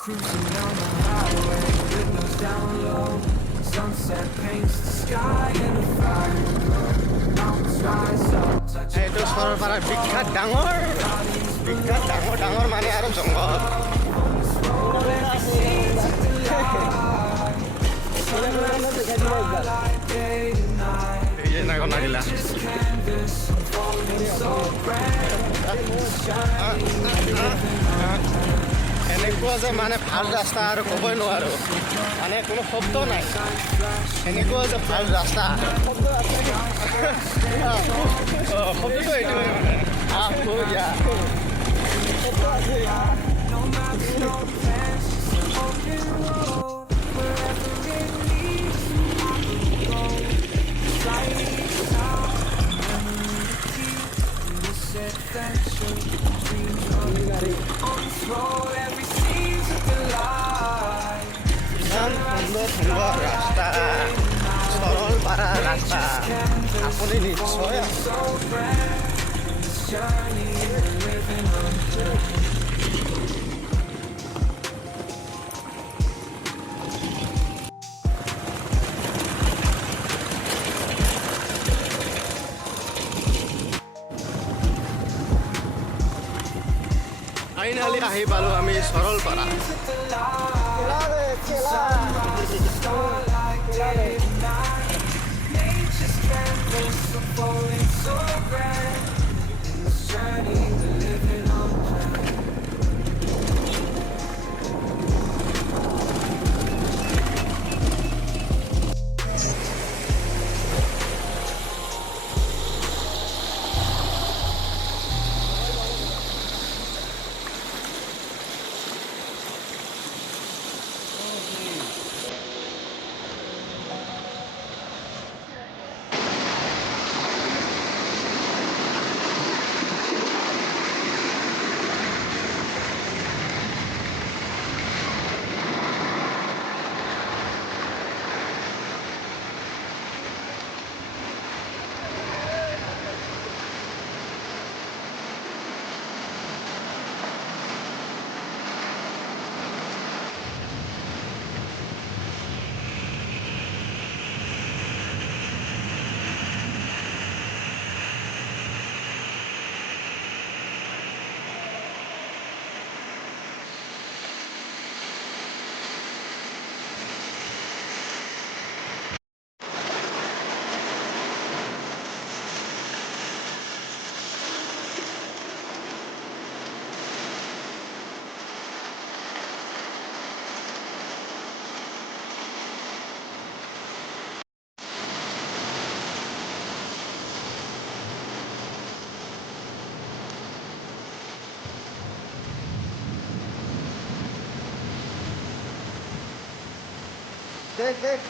Cruising down the highway, windows down low. Sunset paints the sky in a fire glow. Mountains rise up, touching এইটো সৰলপাৰা বিখ্যাত ডাঙৰ ডাঙৰ মানে আৰু জংঘল এই যে নাগৰ নাগিলা এনেকুৱা যে মানে ভাল ৰাস্তা আৰু ক'বই নোৱাৰোঁ মানে কোনো শব্দ নাই এনেকুৱা যে ভাল ৰাস্তা শব্দটো এইটোৱে মানে no maps, no plans, just an open road. Wherever it leads, I will go. Slightly south, memory to keep in this adventure. Dreams running on this road, every scene's a delight. ইমান সুন্দৰ ৰাস্তা সৰলপাৰা ৰাস্তা আপুনি নিশ্চয় So grand, this journey we're living under. Finally আহি পালোঁ আমি সৰলপাৰা দেখ